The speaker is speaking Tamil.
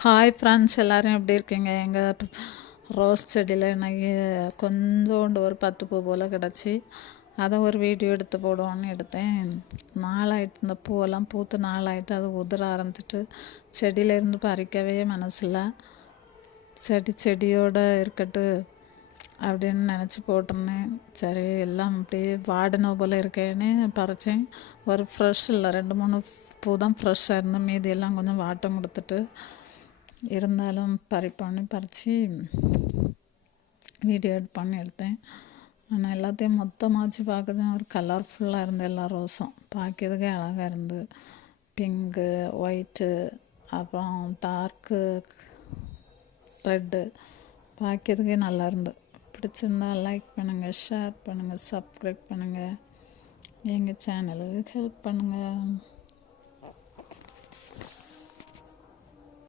ஹாய் ஃப்ரெண்ட்ஸ், எல்லோரும் எப்படி இருக்கீங்க? எங்கள் ரோஸ் செடியில் எனக்கு கொஞ்சோண்டு ஒரு 10 பூ போல் கிடச்சி அதை ஒரு வீடியோ எடுத்து போடுவோன்னு எடுத்தேன். நாளாயிட்டு இந்த பூவெல்லாம் பூத்து நாளாயிட்டு அது உதிர ஆரம்பிச்சிட்டு செடியிலேருந்து பறிக்கவே மனசில்லை. செடியோடு இருக்கட்டு அப்படின்னு நினச்சி போட்டிருந்தேன். சரி, எல்லாம் அப்படியே வாடின போல் இருக்கேன்னு பறித்தேன். ஒரு ஃப்ரெஷ் இல்லை, 2-3 பூ தான் ஃப்ரெஷ்ஷாக இருந்து மீதியெல்லாம் கொஞ்சம் வாட்டம் கொடுத்துட்டு இருந்தாலும் பறித்து வீடியோ எடிட் பண்ணி எடுத்தேன். ஆனால் எல்லாத்தையும் மொத்தமாக வச்சு பார்க்குறது ஒரு கலர்ஃபுல்லாக இருந்து எல்லா ரோஸும் பார்க்கறதுக்கே அழகாக இருந்து, பிங்கு, ஒயிட்டு, அப்புறம் டார்க்கு ரெட்டு பார்க்கறதுக்கே நல்லா இருந்து. பிடிச்சிருந்தா லைக் பண்ணுங்கள், ஷேர் பண்ணுங்கள், சப்ஸ்கிரைப் பண்ணுங்கள், எங்கள் சேனலுக்கு ஹெல்ப் பண்ணுங்கள்.